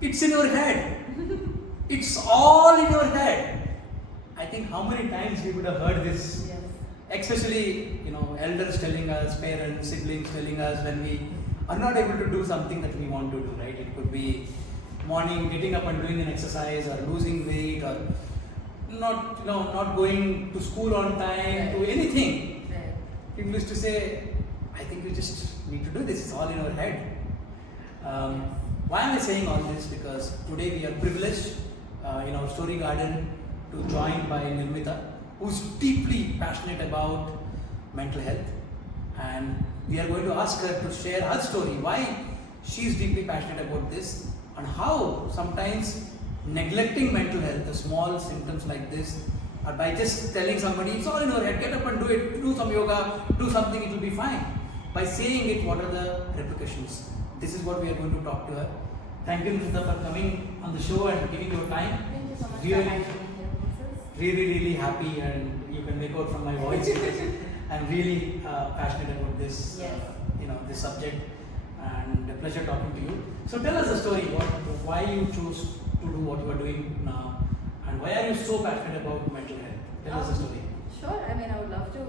It's in your head. It's all in your head. I think how many times we would have heard this, Yes. especially elders telling us, parents, siblings telling us when we are not able to do something that we want to do, right? It could be morning getting up and doing an exercise, or losing weight, or not going to school on time, to anything. Right. People used to say, I think you just need to do this, it's all in your head. Why am I saying all this? Because today we are privileged in our story garden to join by Nirmita, who's deeply passionate about mental health, and we are going to ask her to share her story, why she's deeply passionate about this, and how sometimes neglecting mental health, the small symptoms like this, or by just telling somebody, it's all in your head, get up and do it, do some yoga, do something, it will be fine. By saying it, what are the repercussions? This is what we are going to talk to her. Thank you, Nirmita, for coming on the show and giving your time. Thank you so much Really- for having me here, Moses. Really happy, and you can make out from my voice because I'm really passionate about this, Yes. this subject, and a pleasure talking to you. So tell us the story, why you choose to do what you are doing now, and why are you so passionate about mental health? Tell us the story. Sure, I mean, I would love to.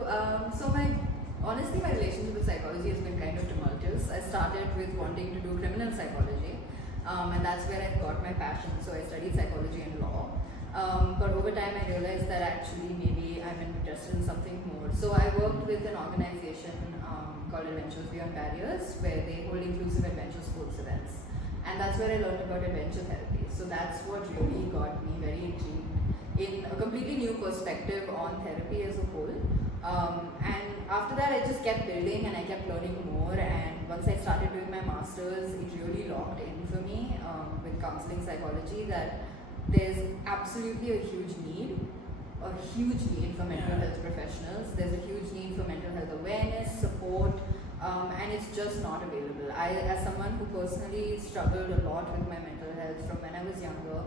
Honestly, my relationship with psychology has been kind of tumultuous. I started with wanting to do criminal psychology, and that's where I got my passion. So I studied psychology and law. But over time, I realized that actually maybe I'm interested in something more. So I worked with an organization called Adventures Beyond Barriers, where they hold inclusive adventure sports events. And that's where I learned about adventure therapy. So that's what really got me very intrigued in a completely new perspective on therapy as a whole. And after that, I just kept building and I kept learning more. And once I started doing my master's, it really locked in for me with counseling psychology that there's absolutely a huge need for mental health professionals. There's a huge need for mental health awareness, support, and it's just not available. As someone who personally struggled a lot with my mental health from when I was younger,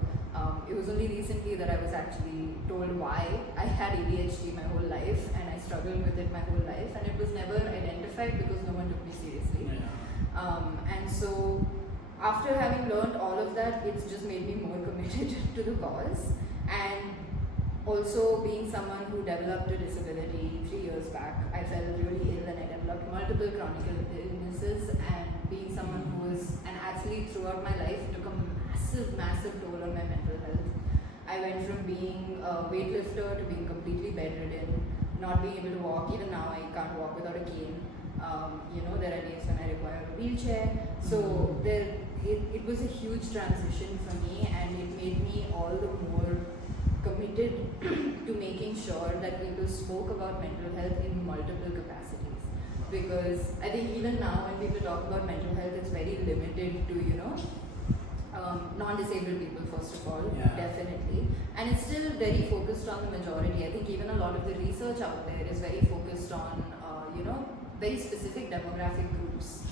it was only recently that I was actually told why I had ADHD my whole life, and I struggled with it my whole life, and it was never identified because no one took me seriously. And so after having learned all of that, it's just made me more committed to the cause. And also being someone who developed a disability 3 years back, I fell really ill and I developed multiple chronic illnesses, and being someone who was an athlete throughout my life, took a massive toll on my mental health. I went from being a weightlifter to being completely bedridden, not being able to walk. Even now I can't walk without a cane. There are days when I require a wheelchair. So it was a huge transition for me, and it made me all the more committed to making sure that people spoke about mental health in multiple capacities. Because I think even now when people talk about mental health, it's very limited to, non-disabled people first of all, definitely. And it's still very focused on the majority. I think even a lot of the research out there is very focused on, very specific demographic groups.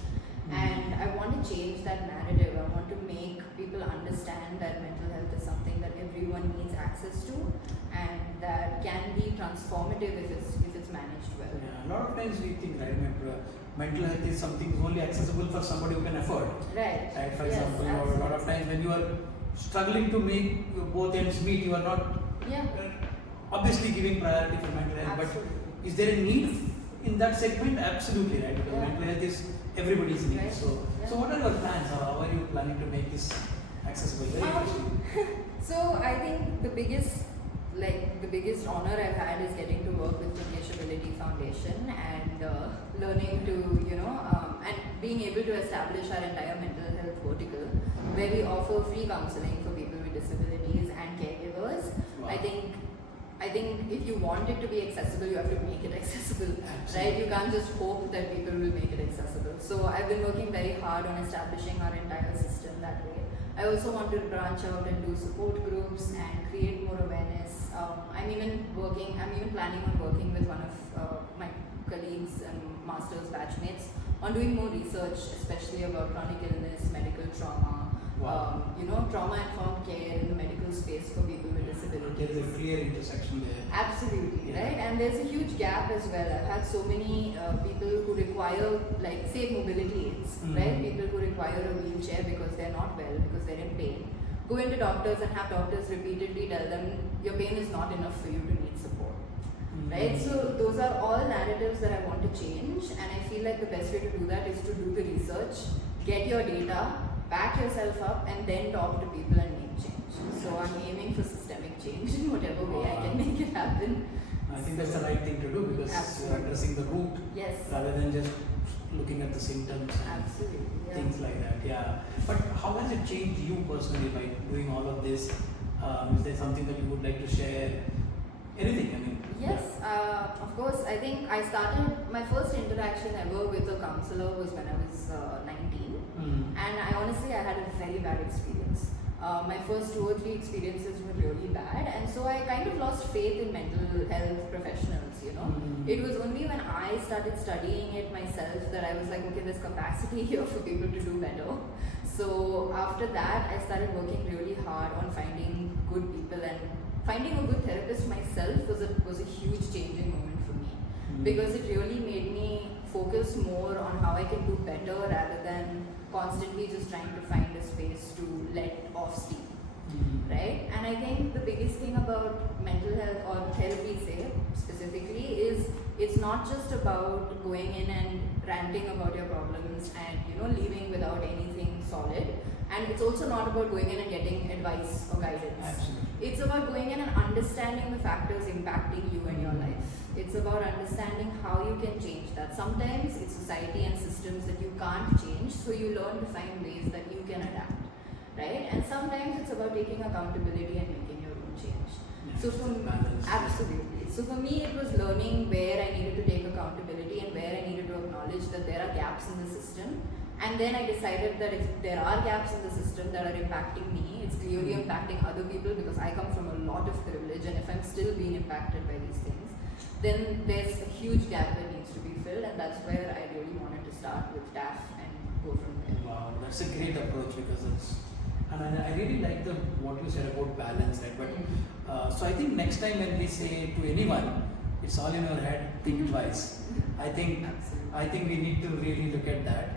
And I want to change that narrative. I want to make people understand that mental health is something that everyone needs access to, and that can be transformative if it's managed well. A lot of times we think, right, mental health is something only accessible for somebody who can afford. Right. For example, a lot of times when you are struggling to make both ends meet, you are not obviously giving priority for mental health. Absolutely. But is there a need in that segment? Absolutely, right? Because mental health is everybody's need. Right. So what are your plans, or how are you planning to make this accessible? Very interesting. So I think the biggest honor I've had is getting to work with Disability Foundation and learning to, and being able to establish our entire mental health vertical, where we offer free counseling for people with disabilities and caregivers. Wow. I think if you want it to be accessible, you have to make it accessible, right? You can't just hope that people will make it accessible. So I've been working very hard on establishing our entire system that way. I also want to branch out and do support groups and create more awareness. I'm even planning on working with one of my colleagues and master's batchmates on doing more research, especially about chronic illness, medical trauma, trauma-informed care in the medical space for people with disabilities. possibilities. There is a clear intersection there. Absolutely, Yeah. right? And there's a huge gap as well. I've had so many people who require, like, say, mobility aids, right? People who require a wheelchair because they're not well, because they're in pain, go into doctors and have doctors repeatedly tell them your pain is not enough for you to need support, right? So those are all narratives that I want to change, and I feel like the best way to do that is to do the research, get your data, back yourself up, and then talk to people and make change. So I'm aiming for systemic change in whatever way I can make it happen. I think that's the right thing to do, because you're addressing the root rather than just looking at the symptoms and things like that. Yeah. But how has it changed you personally by doing all of this? Is there something that you would like to share? Anything? I mean. Yes, of course. I think I started my first interaction ever with a counselor was when I was 19, and I honestly had a very bad experience. My first 2 or 3 experiences were really bad, and so I kind of lost faith in mental health professionals, you know. It was only when I started studying it myself that I was like, okay, there's capacity here for people to do better. So after that, I started working really hard on finding good people, and finding a good therapist myself was a huge changing moment for me, because it really made me focus more on how I can do better rather than constantly just trying to find a space to let off steam, right? And I think the biggest thing about mental health or therapy, say, specifically, is it's not just about going in and ranting about your problems and, you know, leaving without anything solid. And it's also not about going in and getting advice or guidance. Absolutely. It's about going in and understanding the factors impacting you and your life. It's about understanding how you can change that. Sometimes it's society and systems that you can't change, so you learn to find ways that you can adapt, right? And sometimes it's about taking accountability and making your own change. Yeah, So for balance. absolutely. So for me, it was learning where I needed to take accountability and where I needed to acknowledge that there are gaps in the system. And then I decided that if there are gaps in the system that are impacting me, it's clearly impacting other people, because I come from a lot of privilege, and if I'm still being impacted by these things, then there's a huge gap that needs to be filled, and that's where I really wanted to start with TAF and go from there. Wow, that's a great approach, because it's, and I really like what you said about balance, right? But so I think next time when we say to anyone, it's all in your head, think twice. I think we need to really look at that.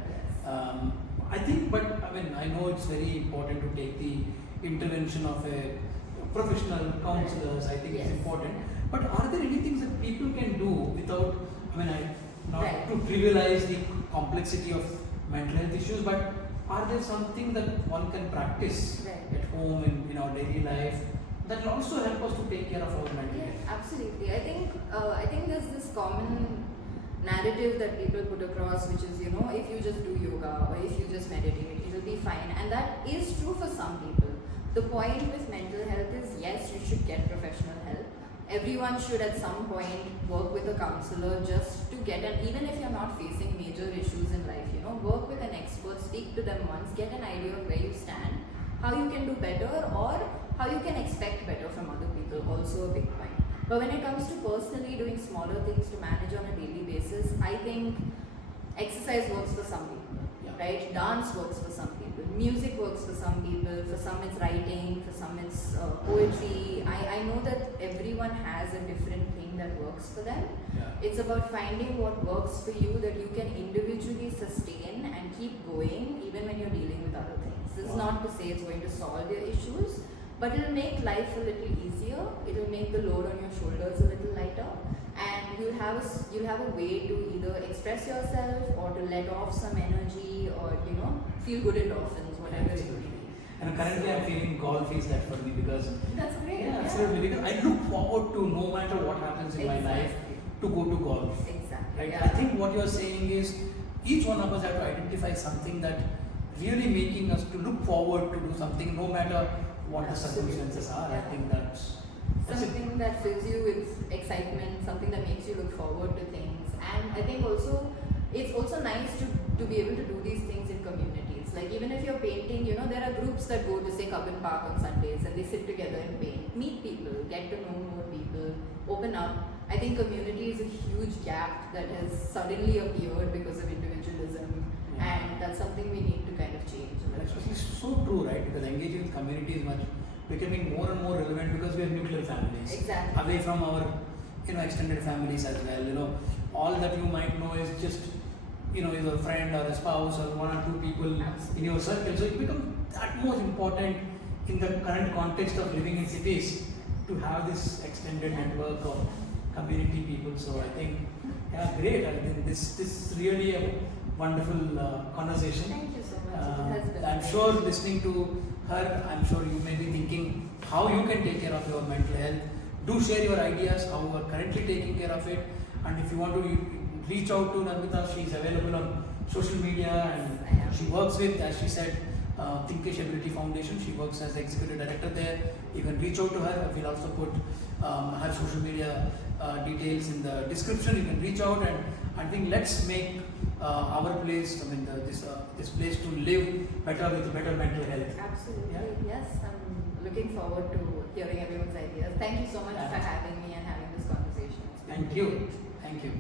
I think, but I mean, I know it's very important to take the intervention of a professional counselors. I think it's important. But are there any things that people can do without, I mean, not to trivialize the complexity of mental health issues, but are there something that one can practice at home in our daily life that will also help us to take care of our mental health? Absolutely. I think there's this common narrative that people put across, which is, you know, if you just do yoga or if you just meditate, it'll be fine. And that is true for some people. The point with mental health is, yes, you should get professional help. Everyone should at some point work with a counselor just to get an, even if you're not facing major issues in life, you know, work with an expert, speak to them once, get an idea of where you stand, how you can do better, or how you can expect better from other people, also a big point. But when it comes to personally doing smaller things to manage on a daily basis, I think exercise works for some people, right? Dance works for some people, music works for some people, for some it's writing, for some it's poetry. I know that everyone has a different thing that works for them. It's about finding what works for you that you can individually sustain and keep going even when you're dealing with other things. This is not to say it's going to solve your issues, but it'll make life a little easier. It'll make the load on your shoulders a little lighter, and you'll have a way to either express yourself or to let off some energy, or, you know, feel good endorphins, whatever it may be. And currently I'm feeling golf is that for me, because that's great. Yeah, absolutely. Because I look forward to, no matter what happens in my life, to go to golf. Exactly. Right? I think what you're saying is each one of us have to identify something that really making us to look forward to do something, no matter what the circumstances are. I think that's something that fills you with excitement, something that makes you look forward to things. And I think also it's also nice to be able to do these things in communities. Like, even if you're painting, you know, there are groups that go to, say, Cubbon Park on Sundays and they sit together and paint, meet people, get to know more people, open up. I think community is a huge gap that has suddenly appeared because of individualism, and that's something we need to kind of change. It's so true, right? Because engaging with community is much becoming more and more relevant because we are nuclear families. Exactly. Away from our extended families as well. All that you might know is just your friend or a spouse or one or two people in your circle. So it becomes that most important in the current context of living in cities to have this extended network of community people. So I think, yeah, great. I think this is really a wonderful conversation. Thank you so much. It has been I'm sure listening to her, I'm sure you may be thinking how you can take care of your mental health. Do share your ideas, how you are currently taking care of it. And if you want to reach out to Narmita, she is available on social media, and she works with, as she said, Thinkish Ability Foundation. She works as executive director there. You can reach out to her. We'll also put her social media details in the description. You can reach out, and I think let's make our place, this place to live better with better mental health. Absolutely. Yeah. Yes, I'm looking forward to hearing everyone's ideas. Thank you so much for having me and having this conversation. It's been Thank you. great. Thank you.